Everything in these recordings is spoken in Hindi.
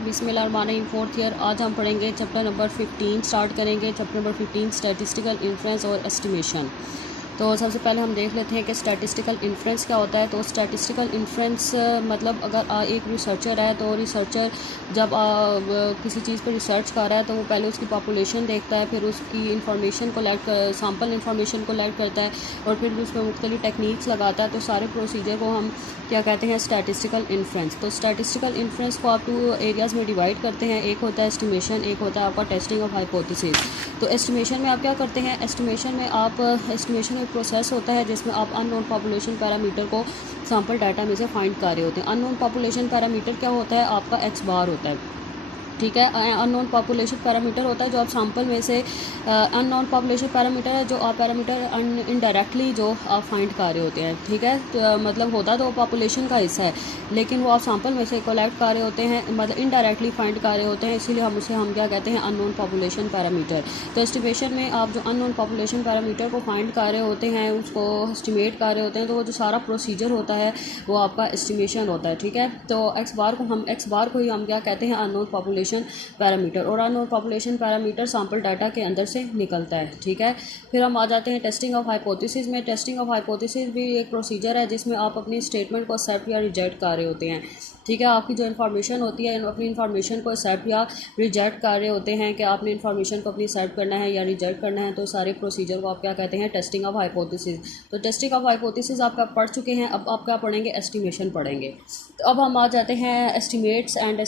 बिस्मिल्लाहिर्रहमानिर्रहीम। Fourth year. आज हम पढ़ेंगे चैप्टर नंबर 15। स्टार्ट करेंगे चैप्टर नंबर 15 स्टैटिस्टिकल इन्फ्रेंस और एस्टिमेशन। तो सबसे पहले हम देख लेते हैं कि स्टैटिस्टिकल इन्फ्रेंस क्या होता है। तो स्टैटिस्टिकल इन्फ्रेंस मतलब अगर एक रिसर्चर है तो रिसर्चर जब किसी चीज़ पर रिसर्च कर रहा है तो वो पहले उसकी पॉपुलेशन देखता है, फिर उसकी इंफॉर्मेशन सैम्पल इंफॉर्मेशन कलेक्ट करता है और फिर भी उसमें मुख्तलिफ टेक्निक्स लगाता है। तो सारे प्रोसीजर को हम क्या कहते हैं, स्टैटिस्टिकल इन्फ्रेंस। तो स्टैटिस्टिकल इन्फ्रेंस को आप 2 एरियाज़ में डिवाइड करते हैं। एक होता है एस्टिमेशन, एक होता है आपका टेस्टिंग ऑफ हाइपोथेसिस। तो एस्टिमेशन में आप क्या करते हैं, एस्टिमेशन में आप एस्टिमेशन एक प्रोसेस होता है जिसमें आप अननोन पॉपुलेशन पैरामीटर को सैम्पल डाटा में से फाइंड कर रहे होते हैं। अननोन पॉपुलेशन पैरामीटर क्या होता है, आपका एक्स बार होता है, ठीक है। अननोन पॉपुलेशन पैरामीटर होता है जो आप सैम्पल में से अननोन पॉपुलेशन पैरामीटर है जो आप पैरामीटर इनडायरेक्टली जो आप फाइंड कर रहे होते हैं, ठीक है। तो मतलब होता तो पॉपुलेशन का हिस्सा है लेकिन वो आप सैम्पल में से कलेक्ट कर रहे होते हैं, मतलब इनडायरेक्टली फाइंड कर रहे होते हैं, इसीलिए हम क्या कहते हैं, अननोन पॉपुलेशन पैरामीटर। तो एस्टिमेशन में आप जो अननोन पॉपुलेशन पैरामीटर को फाइंड कर रहे होते हैं, उसको एस्टिमेट कर रहे होते हैं, तो वो जो सारा प्रोसीजर होता है वो आपका एस्टिमेशन होता है, ठीक है। तो एक्स बार को ही हम क्या कहते हैं, अननोन पॉपुलेशन पैरामीटर। और unknown population parameter sample data के अंदर से निकलता है, ठीक है। फिर हम आ जाते हैं टेस्टिंग ऑफ हाइपोथेसिस में। टेस्टिंग ऑफ हाइपोथेसिस भी एक प्रोसीजर है जिसमें आप अपनी स्टेटमेंट को एक्सेप्ट या रिजेक्ट कर रहे होते हैं, ठीक है। आपकी जो इन्फॉर्मेशन होती है, अपनी इन्फॉर्मेशन को एक्सेप्ट या रिजेक्ट कर रहे होते हैं कि आपने इन्फॉर्मेशन को अपनी एक्सेप्ट करना है या रिजेक्ट करना है। तो सारे प्रोसीजर को आप क्या कहते हैं, टेस्टिंग ऑफ हाइपोथेसिस। तो टेस्टिंग ऑफ हाइपोथेसिस आप पढ़ चुके हैं, अब आप क्या पढ़ेंगे, एस्टिमेशन पढ़ेंगे। तो अब हम आ जाते हैं एस्टिमेट्स एंड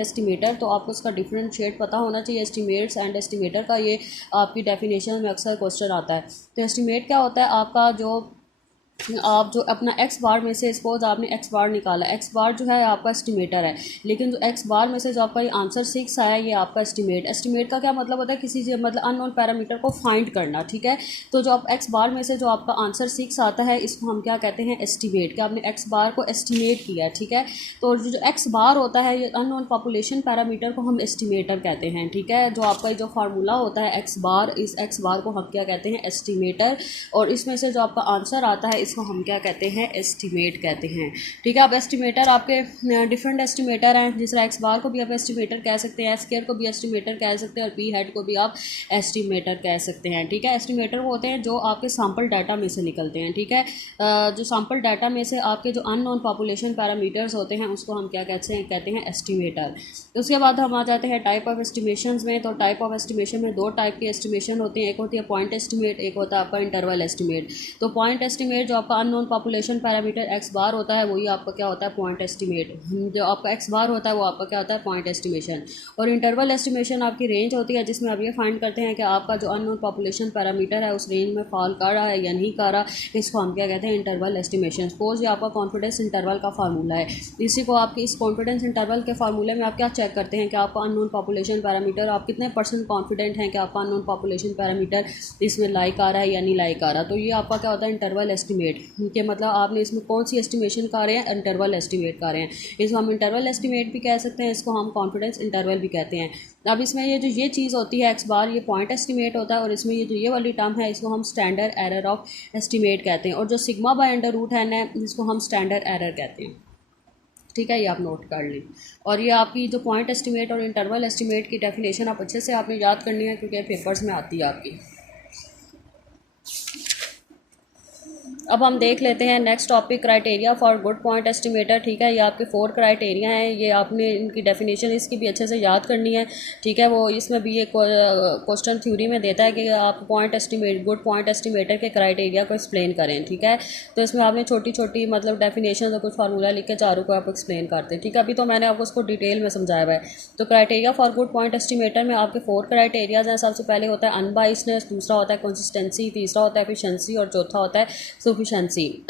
एस्टिमेटर। तो आपको इसका डिफरेंशिएट पता होना चाहिए, एस्टिमेट्स एंड एस्टिमेटर का। ये आपकी डेफिनेशन में अक्सर क्वेश्चन आता है। तो एस्टिमेट क्या होता है, आपका जो आप जो अपना एक्स बार में से सपोज आपने एक्स बार निकाला, एक्स बार जो है आपका एस्टिमेटर है, लेकिन जो एक्स बार में से जो आपका ये आंसर 6 आया ये आपका एस्टिमेट का क्या मतलब होता है, किसी मतलब अननोन पैरामीटर को फाइंड करना, ठीक है। तो जो आप एक्स बार में से जो आपका आंसर 6 आता है इसको हम क्या कहते हैं, एस्टिमेट। कि आपने एक्स बार को एस्टिमेट किया, ठीक है। तो जो एक्स बार होता है ये अननोन पॉपुलेशन पैरामीटर को हम एस्टिमेटर कहते हैं, ठीक है। जो आपका जो फार्मूला होता है एक्स बार, इस एक्स बार को हम क्या कहते हैं, एस्टिमेटर। और इसमें से जो आपका आंसर आता है इसको हम क्या कहते हैं, एस्टिमेट कहते हैं, ठीक है। अब एस्टिमेटर आपके डिफरेंट एस्टिमेटर हैं, जिस तरह एक्स बार को भी आप एस्टिमेटर कह सकते हैं, स्क्वायर को भी एस्टिमेटर कह सकते हैं और पी हेड को भी आप एस्टिमेटर कह सकते हैं, ठीक है। एस्टिमेटर वो होते हैं जो आपके सैम्पल डाटा में से निकलते हैं, ठीक है। जो सैम्पल डाटा में से आपके जो अननोन पॉपुलेशन पैरामीटर्स होते हैं उसको हम क्या कहते हैं, एस्टिमेटर। उसके बाद हम आ जाते हैं टाइप ऑफ एस्टिमेशन में। तो टाइप ऑफ एस्टिमेशन में 2 टाइप की एस्टिमेशन होती हैं, एक होती है पॉइंट एस्टिमेट, एक होता है आपका इंटरवल एस्टिमेट। तो पॉइंट एस्टिमेट जो आपका अननोन पॉपुलेशन पैरामीटर एक्स बार होता है वही आपका क्या होता है, पॉइंट एस्टिमेट। जो आपका एक्स बार होता है वो आपका क्या होता है, पॉइंट एस्टिमेशन। और इंटरवल एस्टिमेशन आपकी रेंज होती है जिसमें आप ये फाइंड करते हैं कि आपका जो अननोन पॉपुलेशन पैरामीटर है उस रेंज में फॉल कर रहा है या नहीं कर रहा, इसको हम क्या कहते हैं, इंटरवल एस्टिमेशन। सपोज ये आपका कॉन्फिडेंस इंटरवल का फार्मूला है, इसी को आपकी इस कॉन्फिडेंस इंटरवल के फार्मूले में आप क्या चेक करते हैं कि आपका अननोन पॉपुलेशन पैरामीटर, आप कितने % कॉन्फिडेंट हैं कि आपका अननोन पॉपुलेशन पैरामीटर इसमें लाइक आ रहा है या नहीं लाइक आ रहा। तो ये आपका क्या होता है, इंटरवल एस्टिमेट। कि मतलब आपने इसमें कौन सी एस्टिमेशन कर रहे हैं, इंटरवल एस्टिमेट कर रहे हैं। इसको हम इंटरवल एस्टिमेट भी कह सकते हैं, इसको हम कॉन्फिडेंस इंटरवल भी कहते हैं। अब इसमें ये चीज़ होती है एक्स बार, ये पॉइंट एस्टिमेट होता है, और इसमें ये वाली टर्म है इसको हम स्टैंडर्ड एरर ऑफ एस्टिमेट कहते हैं। और जो सिग्मा बाय अंडर रूट है ना, इसको हम स्टैंडर्ड एरर कहते हैं, ठीक है। ये आप नोट कर लें। और ये आपकी जो पॉइंट एस्टिमेट और इंटरवल एस्टिमेट की डेफिनेशन आप अच्छे से आपने याद करनी है क्योंकि पेपर्स में आती है आपकी। अब हम देख लेते हैं next topic, criteria for good point estimator, ठीक है। ये आपके 4 क्राइटेरिया हैं, ये आपने इनकी डेफिनेशन इसकी भी अच्छे से याद करनी है, ठीक है। वो इसमें भी एक क्वेश्चन थ्योरी में देता है कि आप गुड पॉइंट एस्टिमेटर के क्राइटेरिया को एक्सप्लेन करें, ठीक है। तो इसमें आपने छोटी छोटी मतलब डेफिनेशन और कुछ फार्मूला लिख के चारों को आप एक्सप्लेन करते हैं, ठीक है। अभी तो मैंने आपको उसको डिटेल में समझाया हुआ है। तो criteria for good point estimator में आपके 4 क्राइटेरियाज हैं। सबसे पहले होता है अनबाइसनेस, दूसरा होता है कंसिस्टेंसी, तीसरा होता है एफिशिएंसी और चौथा होता है सफिशिएंसी।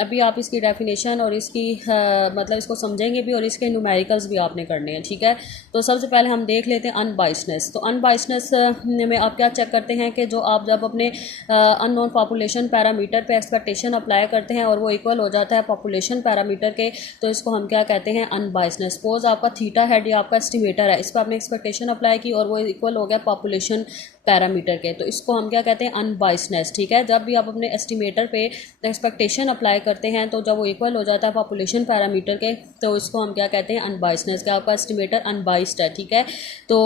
अभी आप इसकी डेफिनेशन और इसकी मतलब इसको समझेंगे भी और इसके न्यूमेरिकल्स भी आपने करने हैं, ठीक है। तो सबसे पहले हम देख लेते हैं अनबाइसनेस। तो अनबाइसनेस में आप क्या चेक करते हैं कि जो आप जब अपने अननोन पॉपुलेशन पैरामीटर पे एक्सपेक्टेशन अप्लाई करते हैं और वो इक्वल हो जाता है पॉपुलेशन पैरामीटर के, तो इसको हम क्या कहते हैं, अनबाइसनेस। सपोज आपका थीटा हेड या आपका एस्टिमेटर है, इस पर आपने एक्सपेक्टेशन अप्लाई की और वो इक्वल हो गया पॉपुलेशन पैरामीटर के, तो इसको हम क्या कहते हैं, अनबाइसनेस। ठीक है, जब भी आप अपने एस्टिमेटर पे एक्सपेक्टेशन अप्लाई करते हैं तो जब वो इक्वल हो जाता है पॉपुलेशन पैरामीटर के, तो इसको हम क्या कहते हैं, अनबाइसनेस। का आपका एस्टिमेटर अनबाइस्ड है। ठीक है, तो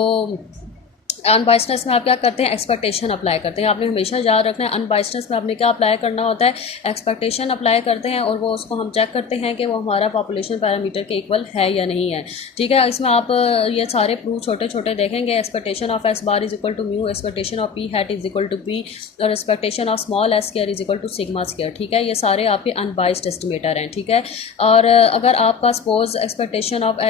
अनबाइसनेस में आप क्या करते हैं, एक्सपेक्टेशन अप्लाई करते हैं। आपने हमेशा याद रखना है अनबाइसनेस में आपने क्या अप्लाई करना होता है, एक्सपेक्टेशन अप्लाई करते हैं, और वो उसको हम चेक करते हैं कि वो हमारा पॉपुलेशन पैरामीटर के इक्वल है या नहीं है। ठीक है, इसमें आप ये सारे प्रूफ छोटे छोटे देखेंगे, expectation of S bar is equal to mu, expectation of P hat is equal to P, और expectation of small S square is equal to sigma square. ठीक है, ये सारे आपके अनबाइस्ड एस्टिमेटर हैं। ठीक है, और अगर आपका सपोज एक्सपेक्टेशन ऑफ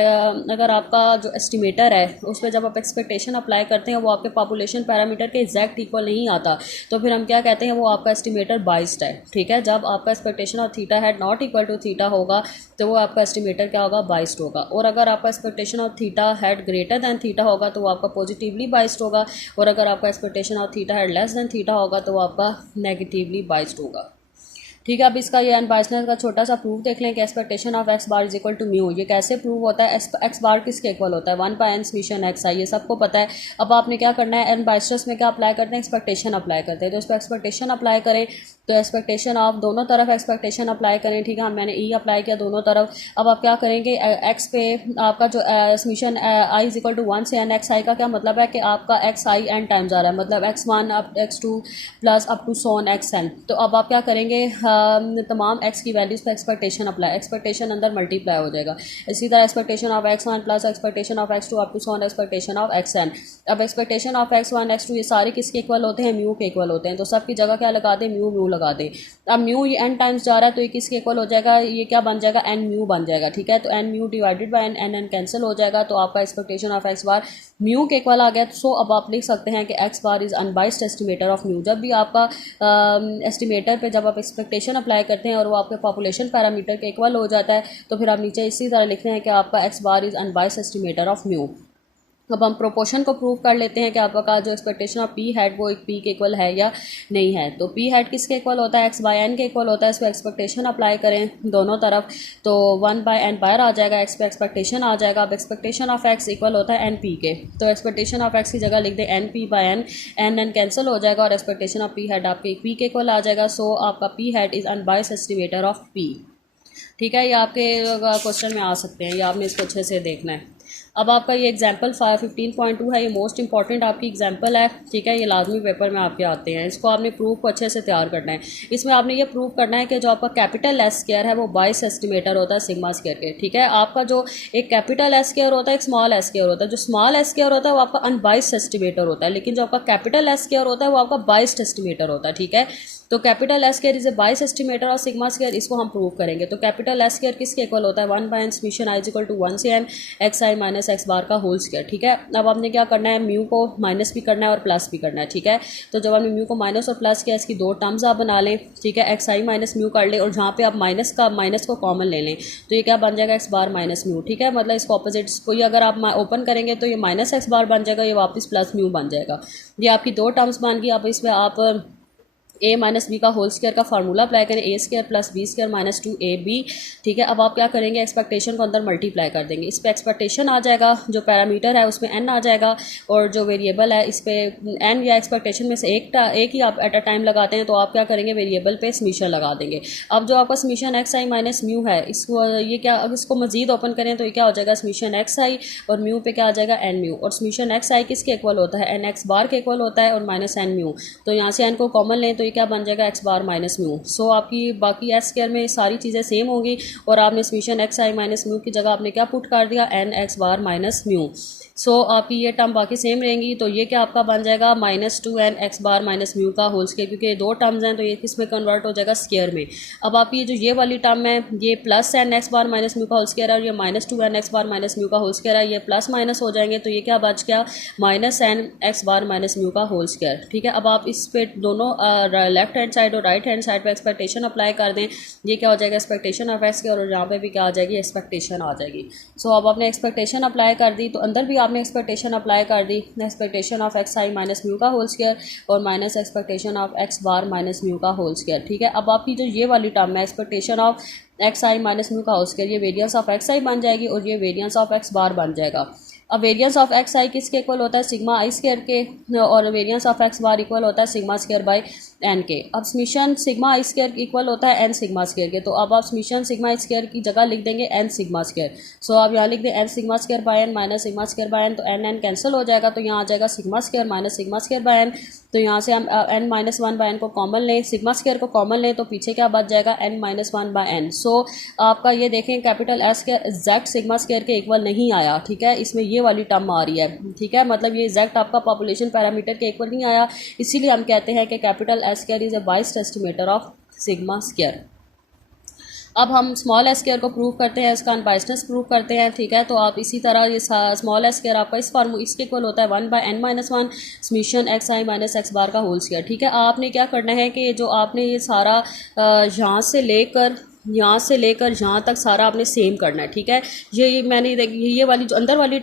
अगर आपका जो एस्टिमेटर है उस पर जब आप एक्सपेक्टेशन अप्लाई करते हैं वो आपके पॉपुलेशन पैरामीटर के एग्जैक्ट इक्वल नहीं आता, तो फिर हम क्या कहते हैं, वो आपका एस्टिमेटर बाइस्ड है। ठीक है, जब आपका expectation of theta hat not equal to theta होगा तो वो आपका एस्टिमेटर क्या होगा, बाइस्ड होगा। और अगर आपका expectation of theta had greater than theta होगा तो वो आपका पॉजिटिवली बाइस्ड होगा, और अगर आपका expectation of theta had less than theta होगा तो वो आपका नेगेटिवली बाइस्ड होगा। ठीक है, अब इसका ये अनबाइसनेस का छोटा सा प्रूफ देख लें कि expectation of x bar is equal to mu. ये कैसे प्रूव होता है, एक्स बार किसके इक्वल होता है, 1/n समेशन एक्स आई, ये सबको पता है। अब आपने क्या करना है, अनबाइसनेस में क्या अप्लाई करते हैं, एक्सपेक्टेशन अप्लाई करते हैं। तो इस पर एक्सपेक्टेशन अप्लाई करें, तो एक्सपेक्टेशन ऑफ दोनों तरफ एक्सपेक्टेशन अप्लाई करें। ठीक है, मैंने ई अप्लाई किया दोनों तरफ। अब आप क्या करेंगे, एक्स पे आपका जो summation i is equal to 1 से एन एक्स आई का क्या मतलब है कि आपका एक्स आई एन टाइम्स आ रहा है, मतलब x1 up x2 plus up to so on xn। तो अब आप क्या करेंगे, तमाम x की वैल्यूज़ पे एक्सपेक्टेशन अप्लाई, एक्सपेक्टेशन अंदर मल्टीप्लाई हो जाएगा। इसी तरह expectation of x1 plus expectation of x2 up to so on expectation of xn। अब एक्सपेक्टेशन ऑफ x1 x2 ये सारे किसके इक्वल होते हैं, म्यू के इक्वल होते हैं। तो सब की जगह क्या लगा दें, म्यू म्यू लगा दें। अब म्यू ये n टाइम्स जा रहा है तो ये किसके इक्वल हो जाएगा, ये क्या बन जाएगा, n म्यू बन जाएगा। ठीक है, तो n mu divided by n cancel हो जाएगा, तो आपका expectation of x bar mu के इक्वल आ गया। सो अब आप लिख सकते हैं कि x bar is unbiased estimator of mu. जब भी आपका एस्टिमेटर पे जब आप एक्सपेक्टेशन अप्लाई करते हैं और वो आपके पॉपुलेशन पैरामीटर के इक्वल हो जाता है तो फिर आप नीचे इसी तरह लिखते हैं कि आपका x bar is unbiased estimator of mu. अब हम प्रोपोर्शन को प्रूव कर लेते हैं कि आपका जो एक्सपेक्टेशन ऑफ पी हैड वो एक पी के इक्वल है या नहीं है। तो पी हैड किसके इक्वल होता है, एक्स बाय एन के इक्वल होता है। इस पर एक्सपेक्टेशन अप्लाई करें दोनों तरफ, तो 1/n बाहर आ जाएगा, एक्स पे एक्सपेक्टेशन आ जाएगा। अब एक्सपेक्टेशन ऑफ एक्स इक्वल होता है एन पी के, तो एक्सपेक्टेशन ऑफ एक्स की जगह लिख दें n p by n, N cancel हो जाएगा और एक्सपेक्टेशन ऑफ पी हैड आपके पी के इक्वल आ जाएगा। सो आपका p hat is unbiased estimator of p. ठीक है, ये आपके क्वेश्चन में आ सकते हैं, ये आपने इसको अच्छे से देखना है। अब आपका ये एग्जाम्पल 15.2 है, ये मोस्ट इंपॉर्टेंट आपकी एग्जाम्पल है। ठीक है, ये लाजमी पेपर में आपके आते हैं, इसको आपने प्रूफ को अच्छे से तैयार करना है। इसमें आपने ये प्रूव करना है कि जो आपका कैपिटल एस स्क्वायर है वो बाइस एस्टिमेटर होता है सिग्मा स्क्वायर के। ठीक है, आपका जो एक कैपिटल एस स्क्वायर होता है, एक स्मॉल एस स्क्वायर होता है। जो स्मॉल एस स्क्वायर होता है वो आपका अनबाइस्ड एस्टिमेटर होता है, लेकिन जो आपका कैपिटल एस स्क्वायर होता है वो आपका बाइस्ड एस्टिमेटर होता है। ठीक है, तो capital S square is a बाइस एस्टिमेटर और सिग्मा स्क्वायर, इसको हम प्रूव करेंगे। तो कैपिटल एस स्क्वायर किसके इक्वल होता है, 1/n summation i is equal to 1 से n एक्स आई माइनस एक्स बार का होल स्क्वायर। ठीक है, अब आपने क्या करना है, म्यू को माइनस भी करना है और प्लस भी करना है। ठीक है, तो जब आपने म्यू को माइनस और प्लस किया, इसकी दो टर्म्स आप बना लें। ठीक है, एक्स आई माइनस म्यू कर लें और जहाँ पे आप माइनस को कॉमन ले लें तो ये क्या बन जाएगा, एक्स बार माइनस म्यू। ठीक है, मतलब इसको ऑपोजिट को ही अगर आप ओपन करेंगे तो ये माइनस एक्स बार बन जाएगा, ये वापस प्लस म्यू बन जाएगा। ये आपकी दो टर्म्स बन गई। अब इसमें आप a माइनस बी का होल स्क्वायर का फार्मूला अप्लाई करें, a square plus B square minus 2ab। ठीक है, अब आप क्या करेंगे, एक्सपेक्टेशन को अंदर मल्टीप्लाई कर देंगे। इस पर एक्सपेक्टेशन आ जाएगा, जो पैरामीटर है उसमें n आ जाएगा, और जो वेरिएबल है इस पर n या एक्सपेक्टेशन में से एक ही आप एट अ टाइम लगाते हैं, तो आप क्या करेंगे, वेरिएबल पे समीशन लगा देंगे। अब जो आपका समीशन एक्स आई माइनस म्यू है, इसको ये क्या, अब इसको मजीद ओपन करें तो ये क्या हो जाएगा, समीशन एक्स आई और म्यू पे क्या आ जाएगा, एन म्यू। और समीशन एक्स आई किसके इक्वल होता है, एन एक्स बार के इक्वल होता है और माइनस एन म्यू। तो यहाँ से एन को कॉमन लें तो ये क्या बन जाएगा, एक्स बार माइनस म्यू। सो आपकी बाकी एस स्क्वायर में सारी चीज़ें सेम होंगी और आपने समीशन एक्स आई माइनस म्यू की जगह आपने क्या पुट कर दिया, N x bar minus mu. सो आपकी ये टर्म बाकी सेम रहेंगी, तो ये क्या आपका बन जाएगा, -2n x bar minus mu का होल स्क्वायर, क्योंकि ये दो टर्म्स हैं तो ये किस में कन्वर्ट हो जाएगा, स्क्वायर में। अब आपकी जो ये वाली टर्म है ये +n x bar minus mu का होल स्क्वायर है और ये -2n x bar minus mu का होल स्क्वायर है, ये प्लस माइनस हो जाएंगे तो ये क्या बच गया, -n x bar minus mu का होल स्क्वायर। ठीक है, अब आप इस पे दोनों लेफ्ट हैंड साइड और राइट हैंड साइड पर एक्सपेक्टेशन अप्लाई कर दें, ये क्या हो जाएगा, एक्सपेक्टेशन ऑफ एक्स के, और यहाँ पे भी क्या आ जाएगी, एक्सपेक्टेशन आ जाएगी। सो अब आपने एक्सपेक्टेशन अप्लाई कर दी तो अंदर भी आपने एक्सपेक्टेशन अप्लाई कर दी, expectation of X I minus mu का होल स्क्वायर और minus expectation of x bar minus mu का होल स्क्वायर। ठीक है, अब आपकी जो ये वाली टर्म है, expectation of X I minus mu का होल स्क्वायर, ये वेरिएंस ऑफ एक्स आई बन जाएगी और ये वेरिएंस ऑफ एक्स बार बन जाएगा। अब वेरिएंस ऑफ एक्स आई किसके इक्वल होता है, सिग्मा आई स्क्वायर के, और variance of x bar equal होता है सिग्मा स्क्वायर बाय एन के। अब समीशन सिग्मा आई स्क्वायर इक्वल होता है एन सिग्मा स्क्वायर के, तो अब आप समीशन सिग्मा आई स्क्वायर की जगह लिख देंगे एन सिग्मा स्क्वायर। सो आप यहाँ लिख दें N sigma square by N minus sigma square by N, तो एन एन कैंसिल हो जाएगा, तो यहाँ आ जाएगा sigma square minus sigma square by N. तो यहाँ से हम N minus one by N को कॉमन लें, सिग्मा स्क्वायर को कॉमन लें, तो पीछे क्या बच जाएगा N minus one by N. So आपका ये देखें कैपिटल एस के एग्जैक्ट सिग्मा स्क्वायर के इक्वल नहीं आया, ठीक है, इसमें ये वाली टर्म आ रही है, ठीक है, मतलब ये एग्जैक्ट आपका पॉपुलेशन पैरामीटर के इक्वल नहीं आया, इसीलिए हम कहते हैं कि capital S square is a biased estimator of sigma square. अब हम स्मॉल एस स्क्वायर को प्रूव करते हैं, इसका अनबाइसनेस प्रूव करते हैं, ठीक है। तो आप इसी तरह ये स्मॉल एस स्क्वायर आपका इस फॉर्मूले इसके इक्वल होता है 1 by N minus one summation X I minus x bar का होल स्क्वायर, ठीक है। आपने क्या करना है कि जो आपने ये सारा यहाँ से लेकर यहाँ तक सारा आपने सेम करना है, ठीक है। ये मैंने ये वाली जो अंदर वाली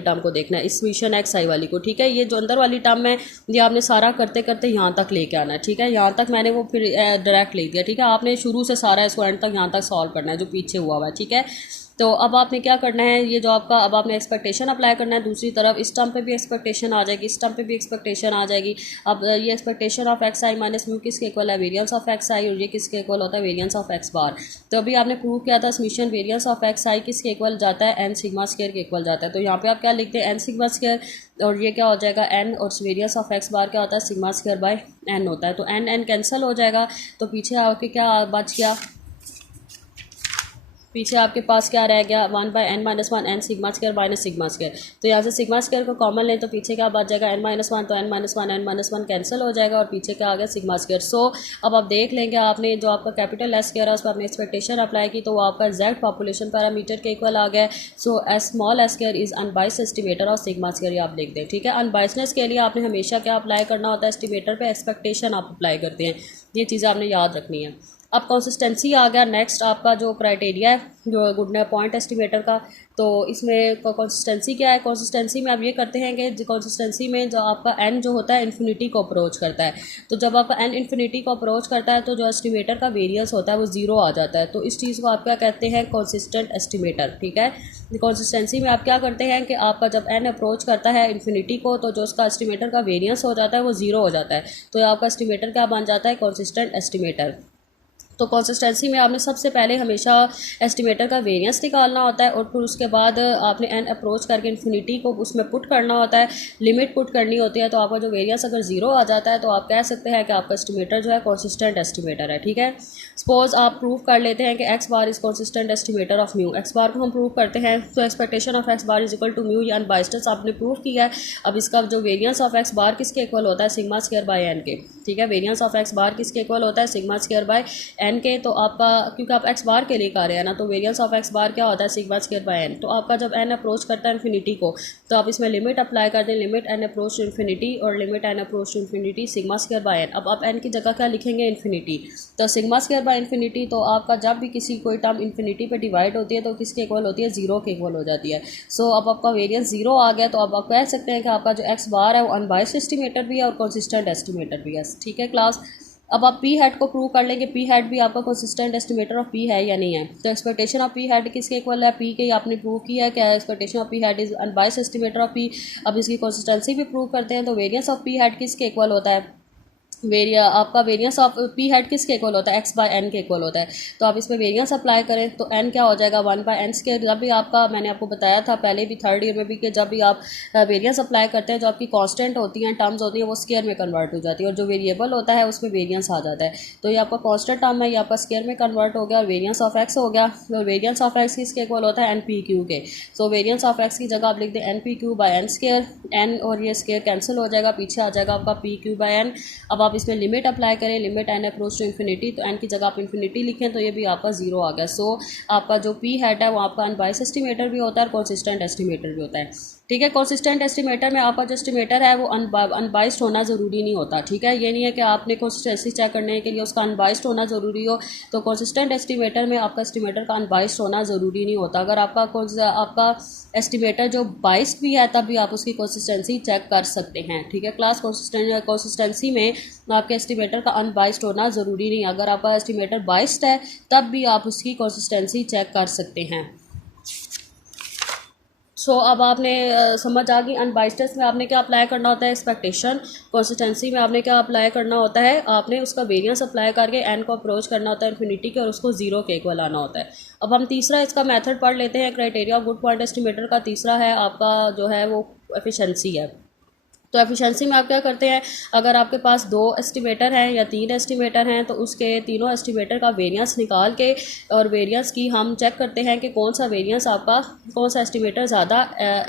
टर्म को देखना है, इस समीशन एक्स आई वाली को, ठीक है। ये जो अंदर वाली टर्म है ये आपने सारा करते करते यहाँ तक लेके आना है, ठीक है। यहाँ तक मैंने वो फिर डायरेक्ट ले दिया, ठीक है। आपने शुरू से सारा इसको एंड तक यहाँ तक सॉल्व करना है जो पीछे हुआ है, ठीक है। तो अब आपने क्या करना है, ये जो आपका अब आपने एक्सपेक्टेशन अप्लाई करना है दूसरी तरफ, इस टर्म पे भी एक्सपेक्टेशन आ जाएगी, इस टर्म पे भी एक्सपेक्टेशन आ जाएगी। अब ये expectation of X I minus mu किसके इक्वल है, वेरिएंस ऑफ एक्स आई, और ये किसके इक्वल होता है, वेरिएंस ऑफ एक्स बार। तो अभी आपने प्रूव किया था समीशन वेरिएंस ऑफ एक्स आई किसके इक्वल जाता है, एन सिग्मा स्क्वायर के इक्वल जाता है। तो यहाँ पे आप क्या लिखते हैं, एन सिग्मा स्क्वायर, और ये क्या हो जाएगा एन, और वेरिएंस ऑफ एक्स बार क्या होता है, सिग्मा स्क्वायर बाय एन होता है। तो एन एन कैंसिल हो जाएगा, तो पीछे आके क्या बच गया, पीछे आपके पास क्या रह गया, 1 by N minus one n sigma square minus sigma square. तो यहाँ से सिग्मा स्क्वायर को कॉमन लें तो पीछे क्या बच जाएगा, एन माइनस वन, तो एन माइनस वन कैंसिल हो जाएगा, और पीछे क्या आ गया, सिग्मा स्क्वायर। सो अब आप देख लेंगे, आपने जो आपका कैपिटल एस स्क्वायर है उस पर आपने एक्सपेक्टेशन अप्लाई की, तो वो आपका एग्जैक्ट पॉपुलेशन पैरामीटर के इक्वल आ गया। So S small S square is unbiased estimator of sigma square, आप देख दें, ठीक है। अनबाइसनेस के लिए आपने हमेशा क्या अप्लाई करना होता है, एस्टिमेटर पे एक्सपेक्टेशन आप अप्लाई करते हैं, ये चीज़ें आपने याद रखनी है। अब कंसिस्टेंसी आ गया नेक्स्ट आपका जो क्राइटेरिया है जो गुडनेस पॉइंट एस्टिमेटर का, तो इसमें कंसिस्टेंसी क्या है, कंसिस्टेंसी में आप ये करते हैं कि कंसिस्टेंसी में जो आपका एन जो होता है इन्फिनिटी को अप्रोच करता है, तो जब आपका एन इन्फिनिटी को अप्रोच करता है तो जो एस्टिमेटर का वेरिएंस होता है वो ज़ीरो आ जाता है, तो इस चीज़ को आप क्या कहते हैं, कंसिस्टेंट एस्टिमेटर, ठीक है। कंसिस्टेंसी में आप क्या करते हैं कि आपका जब एन अप्रोच करता है इन्फिनिटी को तो जो उसका एस्टिमेटर का वेरिएंस हो जाता है वो ज़ीरो हो जाता है, तो आपका एस्टिमेटर क्या बन जाता है, कंसिस्टेंट एस्टिमेटर। तो कंसिस्टेंसी में आपने सबसे पहले हमेशा एस्टिमेटर का वेरिएंस निकालना होता है, और फिर उसके बाद आपने एन अप्रोच करके इन्फिनिटी को उसमें पुट करना होता है, लिमिट पुट करनी होती है। तो आपका जो वेरिएंस अगर ज़ीरो आ जाता है तो आप कह सकते हैं कि आपका एस्टिमेटर जो है कंसिस्टेंट एस्टिमेटर है, ठीक है। सपोज आप प्रूव कर लेते हैं कि X bar is consistent estimator of mu, X bar को हम प्रूव करते हैं, तो expectation of x bar is equal to mu, या अनबाइस्ड आपने प्रूव किया है। अब इसका जो वेरिएंस ऑफ एक्स बार किसके इक्वल होता है, सिग्मा स्क्वायर बाय एन के, ठीक है। वेरिएंस ऑफ एक्स बार किसके इक्वल होता है, सिग्मा स्क्वायर बाय एन के। तो आपका क्योंकि आप एक्स बार के लिए कर रहे हैं ना, तो वेरिएंस ऑफ एक्स बार क्या होता है, सिग्मा स्क्वायर बाय एन। तो आपका जब एन अप्रोच करता है इन्फिनिटी को तो आप इसमें लिमिट अप्लाई कर दें, limit N approach to infinity, और limit N approach to infinity sigma square by N. अब आप एन की जगह क्या लिखेंगे, इन्फिनिटी, तो सिग्मा स्क्वायर बाय इन्फिनिटी। तो आपका जब भी किसी कोई टर्म इन्फिनिटी पे डिवाइड होती है तो किसके इक्वल होती है, जीरो के इक्वल हो जाती है। सो अब आपका वेरिएंस जीरो आ गया, तो अब आप कह सकते हैं कि आपका जो एक्स बार है वो अनबाइस्ड एस्टिमेटर भी है और कंसिस्टेंट एस्टिमेटर भी है, ठीक है क्लास। अब आप पी हेड को प्रूव कर लेंगे, पी हेड भी आपका कंसिस्टेंट एस्टिमेटर ऑफ पी है या नहीं है। तो एक्सपेक्टेशन ऑफ पी हेड किसके इक्वल है, पी के, आपने प्रूव किया है क्या, expectation of P head is unbiased estimator of P. अब इसकी कंसिस्टेंसी भी प्रूव करते हैं, तो वेरिएंस ऑफ पी हेड किसके इक्वल होता है, आपका वेरिएंस ऑफ पी हेड किसके इक्वल होता है, एक्स बाय एन के इक्वल होता है। तो आप इसमें वेरिएंस अप्लाई करें तो एन क्या हो जाएगा, 1 बाय एन स्क्वायर। जब भी आपका, मैंने आपको बताया था पहले भी थर्ड ईयर में भी, कि जब भी आप वेरिएंस अप्लाई करते हैं जो आपकी कांस्टेंट होती हैं, टर्म्स होती हैं, वो स्क्वायर में कन्वर्ट हो जाती है, और जो वेरिएबल होता है उसमें वेरिएंस आ जाता है। तो ये आपका कांस्टेंट टर्म है, ये आपका स्क्वायर में कन्वर्ट हो गया, और वेरिएंस ऑफ एक्स हो गया। तो वेरिएंस ऑफ एक्स किसके इक्वल होता है, एन पी क्यू के। सो वेरिएंस ऑफ एक्स की जगह आप लिख दें n p q by n square, n और ये स्क्वायर कैंसिल हो जाएगा, पीछे आ जाएगा आपका पी क्यू बाय एन। अब आप इसमें लिमिट अप्लाई करें, limit N approach to infinity, तो एन की जगह आप इन्फिनिटी लिखें तो ये भी आपका जीरो आ गया। सो आपका जो पी हेड है वो आपका अनबाइस्ड एस्टिमेटर भी होता है और कंसिस्टेंट एस्टिमेटर भी होता है, ठीक है। कंसिस्टेंट एस्टिमेटर में आपका जो एस्टिमेटर है वो अनबाइस्ड होना ज़रूरी नहीं होता, ठीक है। ये नहीं है कि आपने कंसिस्टेंसी चेक करने के लिए उसका अनबाइस्ड होना ज़रूरी हो, तो कंसिस्टेंट एस्टिमेटर में आपका एस्टिमेटर का अनबाइस्ड होना ज़रूरी नहीं होता। अगर आपका एस्टिमेटर जो बाइस्ड भी है तब भी आप उसकी कंसिस्टेंसी चेक कर सकते हैं, ठीक है क्लास। कंसिस्टेंसी में आपके एस्टिमेटर का अनबाइस्ड होना ज़रूरी नहीं, अगर आपका एस्टिमेटर बाइस्ड है तब भी आप उसकी कंसिस्टेंसी चेक कर सकते हैं। सो अब आपने समझ आ गई। अनबाइस्ड में आपने क्या अप्लाई करना होता है, एक्सपेक्टेशन। कंसिस्टेंसी में आपने क्या अप्लाई करना होता है, आपने उसका वेरिएंस अप्लाई करके एन को अप्रोच करना होता है इन्फिनिटी के और उसको जीरो के इक्वल आना होता है। अब हम तीसरा इसका मेथड पढ़ लेते हैं। Criteria of good point estimator का तीसरा है आपका जो है वो एफिशिएंसी है। तो एफिशिएंसी में आप क्या करते हैं, अगर आपके पास 2 एस्टिमेटर हैं या 3 एस्टिमेटर हैं तो उसके तीनों एस्टिमेटर का वेरिएंस निकाल के और वेरिएंस की हम चेक करते हैं कि कौन सा वेरिएंस आपका, कौन सा एस्टिमेटर ज़्यादा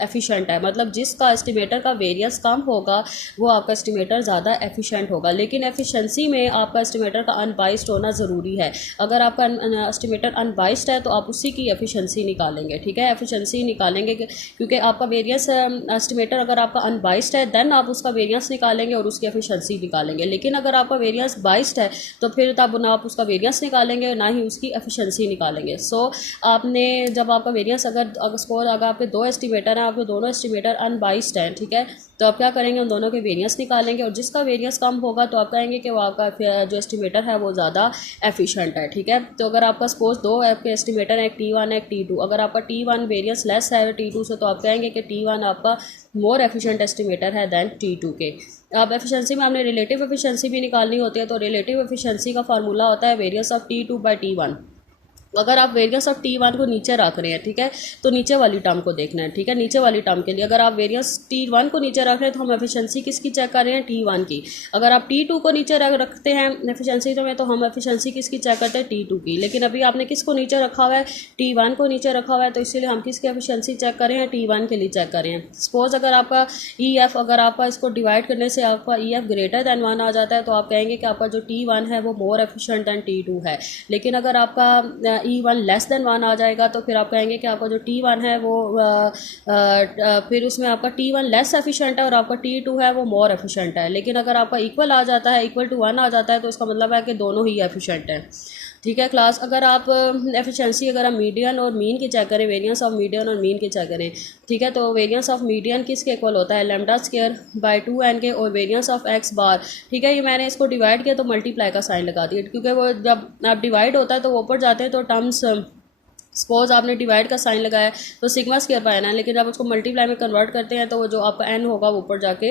एफिशिएंट है। मतलब जिसका एस्टिमेटर का वेरिएंस कम होगा वो आपका एस्टिमेटर ज़्यादा एफिशिएंट होगा। लेकिन एफिशिएंसी में आपका एस्टिमेटर का अनबाइस्ड होना ज़रूरी है। अगर आपका एस्टिमेटर अनबाइस्ड है तो आप उसी की एफिशिएंसी निकालेंगे, ठीक है, एफिशिएंसी निकालेंगे क्योंकि आपका वेरिएंस एस्टिमेटर अगर आपका अनबाइस्ड है देन आप उसका वेरिएंस निकालेंगे और उसकी एफिशिएंसी निकालेंगे। लेकिन अगर आपका वेरिएंस बाइस्ड है तो फिर तब ना आप उसका वेरिएंस निकालेंगे ना ही उसकी एफिशिएंसी निकालेंगे। सो आपने जब आपका वेरिएंस अगर सपोज अगर आपके 2 एस्टिमेटर हैं, आपके दोनों एस्टिमेटर अनबाइस्ड हैं, ठीक है, तो आप क्या करेंगे, उन दोनों के वेरिएंस निकालेंगे और जिसका वेरिएंस कम होगा तो आप कहेंगे कि वो आपका जो एस्टिमेटर है वो ज़्यादा एफिशिएंट है, ठीक है। तो अगर आपका सपोज 2 आपके एस्टिमेटर हैं, एक T1 है एक T2, अगर आपका T1 वेरिएंस लेस है T2 से तो आप कहेंगे कि T1 आपका मोर एफिशिएंट एस्टिमेटर है दैन T2 के। अब एफिशिएंसी में हमने रिलेटिव एफिशिएंसी भी निकालनी होती है। तो रिलेटिव एफिशिएंसी का फार्मूला होता है variance of T2 by T1। अगर आप वेरिएंस ऑफ T1 को नीचे रख रहे हैं, ठीक है, तो नीचे वाली टर्म को देखना है, ठीक है, नीचे वाली टर्म के लिए अगर आप वेरिएंस T1 को नीचे रख रहे हैं तो हम एफिशिएंसी किसकी चेक कर रहे हैं, T1 की। अगर आप T2 को नीचे रखते हैं एफिशिएंसी में तो हम एफिशिएंसी किसकी चेक करते हैं, T2 की। लेकिन अभी आपने किसको नीचे रखा हुआ है, T1 को नीचे रखा हुआ है, तो इसीलिए हम किसकी एफिशिएंसी चेक कर रहे हैं, T1 के लिए चेक कर रहे हैं। सपोज अगर आपका EF, अगर आपका इसको डिवाइड करने से आपका EF ग्रेटर दैन 1 आ जाता है तो आप कहेंगे कि आपका जो T1 है वो मोर एफिशिएंट दैन T2 है। लेकिन अगर आपका E1 लेस दैन 1 आ जाएगा तो फिर आप कहेंगे कि आपका जो T1 है वो फिर उसमें आपका T1 लेस एफिशिएंट है और आपका T2 है वो मोर एफिशिएंट है। लेकिन अगर आपका इक्वल आ जाता है, इक्वल टू 1 आ जाता है तो इसका मतलब है कि दोनों ही एफिशिएंट हैं, ठीक है क्लास। अगर आप एफिशिएंसी अगर हम मीडियन और मीन की चेक करें, वेरिएंस ऑफ मीडियन और मीन की चेक करें, ठीक है, तो वेरिएंस ऑफ मीडियन किसके इक्वल होता है, लैम्डा स्क्वायर बाय 2n के, और वेरिएंस ऑफ x बार, ठीक है, ये मैंने इसको डिवाइड किया तो मल्टीप्लाई का साइन लगा दिया क्योंकि वो जब आप डिवाइड होता है तो वो ऊपर जाते हैं तो टर्म्स, सपोज आपने डिवाइड का साइन लगाया तो सिग्मा स्क्वायर बाय n है, लेकिन जब उसको मल्टीप्लाई में कन्वर्ट करते हैं तो वो जो आपका n होगा वो ऊपर जाके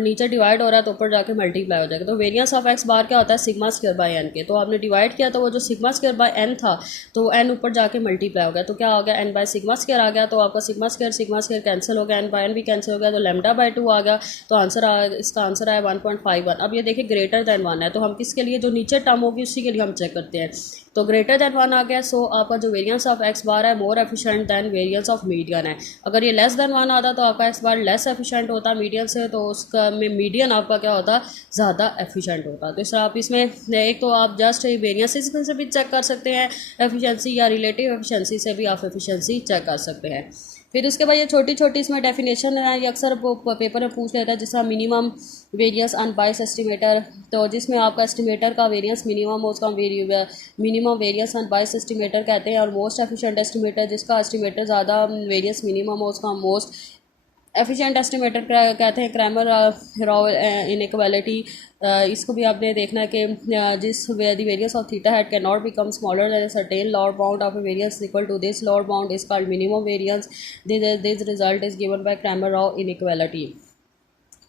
नीचे डिवाइड हो रहा है तो ऊपर जाके मल्टीप्लाई हो जाएगा। तो वेरिएंस ऑफ x बार क्या होता है, सिग्मा स्क्वायर बाय n के। तो आपने डिवाइड किया तो वो जो सिग्मा स्क्वायर बाय n था तो वो n ऊपर जाके मल्टीप्लाई हो गया, तो क्या हो गया, n बाय सिग्मा स्क्वायर आ गया। तो आपका सिग्मा स्क्वायर कैंसिल हो गया, n बाय n भी कैंसिल हो गया, तो लैम्डा बाय 2 आ गया। तो आंसर इसका आंसर आया 1.51। अब ये देखिए ग्रेटर दैन 1 है तो हम किसके लिए, जो नीचे टर्म होगी उसी के लिए हम चेक करते हैं। तो ग्रेटर दैन 1 आ गया। सो आपका जो वेरिएंस ऑफ x बार है more efficient than variance of median है। अगर ये लेस दैन 1 आता तो आपका x बार लेस एफिशिएंट होता मीडियन से, तो उसका में मीडियन आपका क्या होता, ज़्यादा एफिशिएंट होता। तो इस तरह आप इसमें एक तो आप जस्ट वेरिएंसेस से भी चेक कर सकते हैं एफिशिएंसी, या रिलेटिव एफिशिएंसी से भी आप एफिशिएंसी चेक कर सकते हैं। फिर उसके बाद ये छोटी छोटी इसमें डेफिनेशन है, ये अक्सर पेपर में पूछ लेता है, जिसका मिनिमम वेरिएंस अनबाइस्ड एस्टिमेटर, तो जिसमें आपका एस्टिमेटर का वेरिएंस मिनिमम हो उसका मिनिमम वेरिएंस अनबाइस्ड एस्टिमेटर कहते हैं। और मोस्ट एफिशिएंट एस्टिमेटर, जिसका एस्टिमेटर ज़्यादा वेरिएंस मिनिमम हो उसका मोस्ट एफिशिएंट एस्टिमेटर कहते हैं। क्रैमर राव इनइक्वालिटी, इसको भी आपने देखना है कि जिस the variance of theta hat can not become smaller than certain lower bound of a variance equal to this lower bound is called minimum variance. This result is given by Cramer Rao inequality,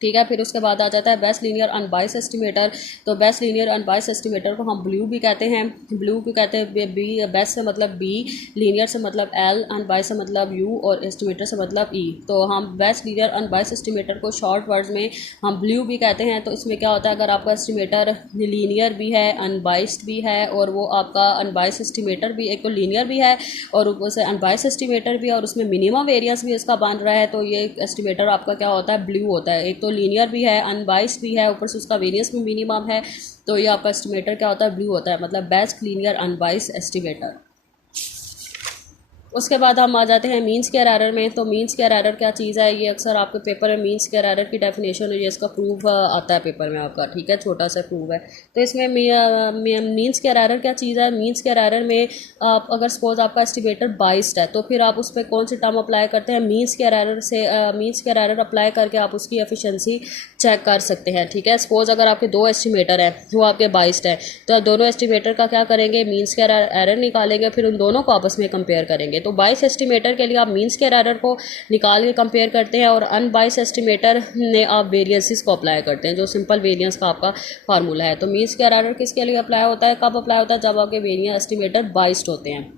ठीक है। फिर उसके बाद आ जाता है बेस्ट लीनियर अनबाइस्ड एस्टिमेटर। तो बेस्ट लीनियर अनबाइस्ड एस्टिमेटर को हम ब्लू भी कहते हैं। ब्लू क्यों कहते हैं, बी बेस्ट से मतलब बी, लीनियर से मतलब एल, अनबाइस्ड से मतलब यू और एस्टिमेटर से मतलब ई। तो हम बेस्ट लीनियर अनबाइस्ड एस्टिमेटर को शॉर्ट वर्ड्स में हम ब्लू भी कहते हैं। तो इसमें क्या होता है, अगर आपका एस्टिमेटर लीनियर भी है, अनबाइस्ड भी है, और वो आपका अनबाइस्ड एस्टिमेटर भी, एक तो लीनियर भी है और ऊपर से अनबाइस्ड एस्टिमेटर भी है और उसमें मिनिमम वेरिएंस भी इसका बन रहा है, तो ये एस्टिमेटर आपका क्या होता है, ब्लू होता है। एक तो लीनियर भी है, अनबाइस्ड भी है, ऊपर से उसका वेरिएंस भी मिनिमम है, तो ये आपका एस्टिमेटर क्या होता है, ब्लू होता है, मतलब बेस्ट लीनियर अनबाइस्ड एस्टिमेटर। उसके बाद हम आ जाते हैं मीन स्क्वायर एरर में। तो मीन स्क्वायर एरर क्या चीज़ है, ये अक्सर आपके पेपर में मीन स्क्वायर एरर की डेफिनेशन है, ये इसका प्रूफ आता है पेपर में आपका, ठीक है, छोटा सा प्रूफ है। तो इसमें मीन स्क्वायर एरर क्या चीज़ है, मीन स्क्वायर एरर में आप अगर सपोज आपका एस्टिमेटर बाइस्ड है तो फिर आप उस पर कौन सी टर्म अप्लाई करते हैं, मीन स्क्वायर एरर से मीन स्क्वायर एरर अप्लाई करके आप उसकी एफिशिएंसी चेक कर सकते हैं, ठीक है। सपोज अगर आपके 2 एस्टिमेटर हैं वो आपके बाइस्ड है तो आप दोनों एस्टिमेटर का क्या करेंगे, मीन स्क्वायर एरर निकालेंगे, फिर उन दोनों को आपस में कंपेयर करेंगे। तो बाइस एस्टिमेटर के लिए आप मीन स्क्वायर एरर को निकाल के कंपेयर करते हैं और अनबाइस एस्टिमेटर में आप वेरिएंसेस को अप्लाई करते हैं, जो सिंपल वेरिएंस का आपका फार्मूला है। तो मीन स्क्वायर एरर किसके लिए अप्लाई होता है, कब अप्लाई होता है, जब आपके वेरिएंस एस्टिमेटर बाइस्ड होते हैं।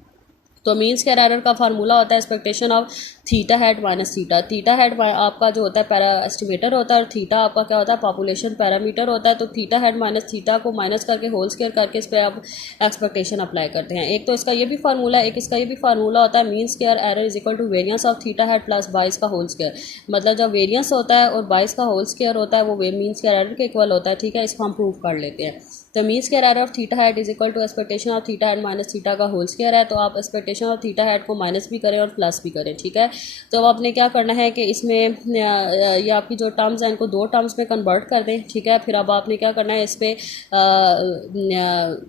तो मीन स्क्वायर एरर का फार्मूला होता है expectation of theta hat minus theta. Theta head आपका जो होता है पैरा एस्टिमेटर होता है और थीटा आपका क्या होता है, पॉपुलेशन पैरामीटर होता है। तो थीटा हेड माइनस थीटा को माइनस करके होल स्क्वायर करके इस पर आप एक्सपेक्टेशन अप्लाई करते हैं। एक तो इसका ये भी फार्मूला है, एक इसका ये भी फार्मूला होता है mean square error is equal to variance of theta hat plus bias का होल स्क्वायर। मतलब जब वेरियंस होता है और बाइस का होल स्क्वायर होता है वो मीन स्क्वायर एरर के इक्वल होता है। ठीक है, इसको हम प्रूव कर लेते हैं। तो mean square error of theta hat is equal to expectation of theta hat minus theta का होल स्क्वायर है। तो आप एक्सपेक्टेशन ऑफ थीटा हेड को माइनस भी करें और प्लस भी करें। ठीक है, तो अब आपने क्या करना है कि इसमें ये आपकी जो टर्म्स हैं इनको दो टर्म्स में कन्वर्ट कर दें। ठीक है, फिर अब आपने क्या करना है, इस पर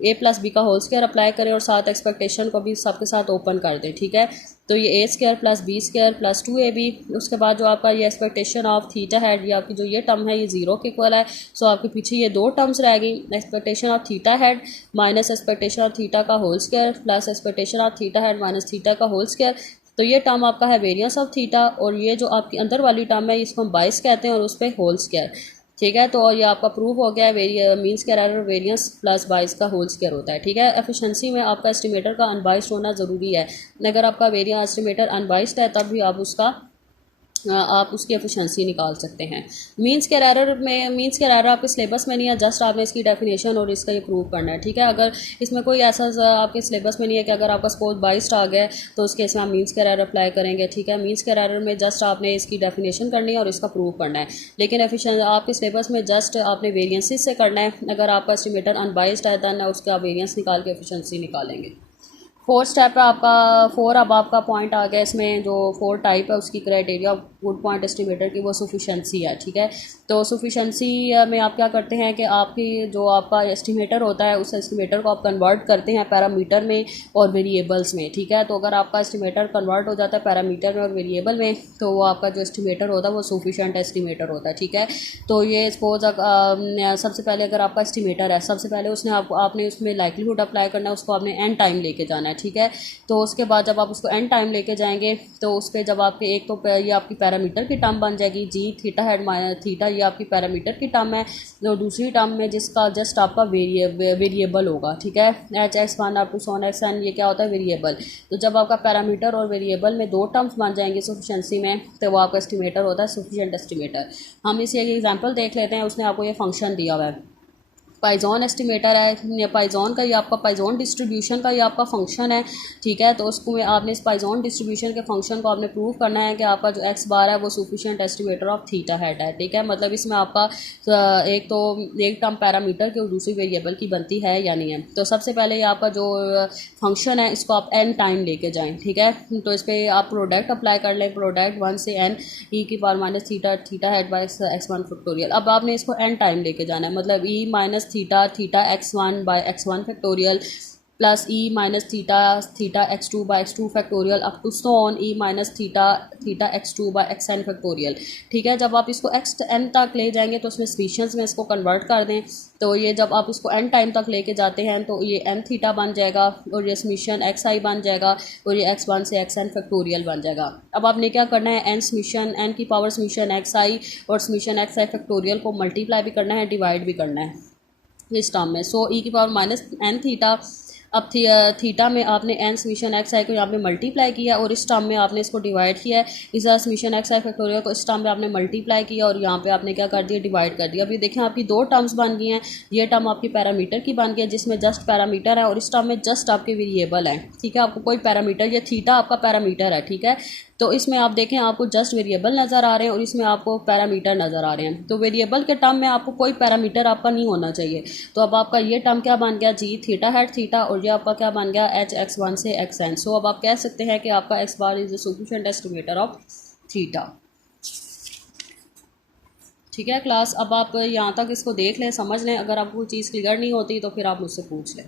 ए प्लस बी का होल स्क्वायर अप्लाई करें और साथ एक्सपेक्टेशन को भी सबके साथ ओपन कर दें। ठीक है, तो ये A square plus B square plus 2ab, उसके बाद जो आपका ये एक्सपेक्टेशन ऑफ थीटा हेड, ये आपकी जो ये टर्म है ये जीरो के इक्वल है। सो आपके पीछे ये दो टर्म्स रह गई, expectation of theta hat minus expectation of theta का whole square plus expectation of theta hat minus theta का होल स्क्वायर। तो ये टर्म आपका है वेरियंस ऑफ थीटा और ये जो आपकी अंदर वाली टर्म है इसको हम बाइस कहते हैं और उस पर होल स्क्वायर। ठीक है, तो ये आपका प्रूफ हो गया है mean square error variance plus bias का होल स्क्वायर होता है। ठीक है, एफिशिएंसी में आपका एस्टिमेटर का अनबाइस्ड होना ज़रूरी है। अगर आपका वेरियंस एस्टिमेटर अनबाइस्ड है तब भी आप उसकी एफिशिएंसी निकाल सकते हैं। मीन स्क्वायर एरर आपके सिलेबस में नहीं है, जस्ट आपने इसकी डेफिनेशन और इसका ये प्रूव करना है। ठीक है, अगर इसमें कोई ऐसा आपके सिलेबस में नहीं है कि अगर आपका सपोज बाइस्ड आ गया तो उस केस में आप मीन स्क्वायर एरर अप्लाई करेंगे। ठीक है, मीन स्क्वायर एरर में जस्ट आपने इसकी डेफिनेशन करनी है और इसका प्रूव करना है, लेकिन आपके सिलेबस में जस्ट आपने वेरियंसेस से करना है। अगर आपका एस्टिमेटर अनबाइस्ड है दैन उसके आप वेरियंस निकाल के एफिशिएंसी निकालेंगे। फोर्थ स्टेप है आपका अब आपका पॉइंट आ गया इसमें, जो 4 टाइप है उसकी क्राइटेरिया गुड पॉइंट एस्टिमेटर की वो सफिशेंसी है। ठीक है, तो सफिशेंसी में आप क्या करते हैं कि आपकी जो आपका एस्टिमेटर होता है उस एस्टिमेटर को आप कन्वर्ट करते हैं पैरामीटर में और वेरिएबल्स में। ठीक है, तो अगर आपका एस्टिमेटर कन्वर्ट हो जाता है पैरामीटर में और वेरिएबल में तो वो आपका जो एस्टिमेटर होता है वो सफिशेंट एस्टिमेटर होता है। ठीक है, तो ये सपोज सबसे पहले अगर आपका एस्टिमेटर है, सबसे पहले आपने उसमें लाइक्लीहुड अप्लाई करना है, उसको आपने एन टाइम लेके जाना है। ठीक है, तो उसके बाद जब आप उसको एन टाइम लेके जाएंगे तो उस पर जब आपके एक तो ये आपकी पैरामीटर की टर्म बन जाएगी जी थीटा हेड माइनस थीटा, ये आपकी पैरामीटर की टर्म है। तो दूसरी टर्म में जिसका जस्ट आपका वेरिएबल होगा। ठीक है, h(x1) up to so on xn, ये क्या होता है, वेरिएबल। तो जब आपका पैरामीटर और वेरिएबल में दो टर्म्स बन जाएंगे सफिशिएंसी में तो वो आपका एस्टिमेटर होता है सफिशिएंट एस्टिमेटर। हम इसी एक एग्जांपल देख लेते हैं, उसने आपको ये फंक्शन दिया हुआ है, पाइजॉन एस्टिमेटर है। पाइजॉन का ये आपका पाइजॉन डिस्ट्रीब्यूशन का ये आपका फंक्शन है। ठीक है, तो उसको आपने इस पाइजॉन डिस्ट्रीब्यूशन के फंक्शन को आपने प्रूव करना है कि आपका जो x बार है वो sufficient estimator of theta head है। ठीक है, मतलब इसमें आपका एक टर्म पैरामीटर की और दूसरी वेरिएबल की बनती है या नहीं है। तो सबसे पहले ये आपका जो फंक्शन है इसको आप n टाइम लेके जाएँ। ठीक है, तो इस पर आप प्रोडक्ट अप्लाई कर लें, प्रोडक्ट 1 से n e⁻ theta head by x1 factorial. अब आपने इसको n टाइम लेके जाना है, मतलब e minus theta x1 by x1 factorial plus e minus theta x2 by x2 factorial up to so on e minus theta x2 by xn factorial. ठीक है, जब आप इसको xn तक ले जाएंगे तो उसमें स्पीशीज़ में इसको कन्वर्ट कर दें। तो ये जब आप इसको n टाइम तक लेके जाते हैं तो ये n थीटा बन जाएगा और ये समीशन xi बन जाएगा और ये x1 से xn फैक्टोरियल बन जाएगा। अब आपने क्या करना है, n की पावर समीशन xi और समीशन xi फैक्टोरियल को मल्टीप्लाई भी करना है, डिवाइड भी करना है इस टर्म में। सो e की पावर माइनस n थीटा, अब थीटा में आपने एन समीशन एक्स आई को यहाँ पे मल्टीप्लाई किया और इस टर्म में आपने इसको डिवाइड किया है, इस समीशन एक्स आई फैक्टोरियल को इस टर्म में आपने मल्टीप्लाई किया और यहाँ पे आपने क्या कर दिया, डिवाइड कर दिया। अभी देखें आपकी दो टर्म्स बन गई हैं, ये टर्म आपकी पैरामीटर की बन गई है जिसमें जस्ट पैरामीटर है और इस टर्म में जस्ट आपके वेरिएबल है। ठीक है, आपको कोई पैरामीटर, ये थीटा आपका पैरामीटर है। ठीक है, तो इसमें आप देखें आपको जस्ट वेरिएबल नज़र आ रहे हैं और इसमें आपको पैरामीटर नज़र आ रहे हैं। तो वेरिएबल के टर्म में आपको कोई पैरामीटर आपका नहीं होना चाहिए। तो अब आपका ये टर्म क्या बन गया, जी थीटा हेड थीटा, और ये आपका क्या बन गया, h(x1) से xn। सो अब आप कह सकते हैं कि आपका x bar is the sufficient estimator of theta. ठीक है क्लास, अब आप यहाँ तक इसको देख लें, समझ लें। अगर आपको कोई चीज़ क्लियर नहीं होती तो फिर आप मुझसे पूछ लें।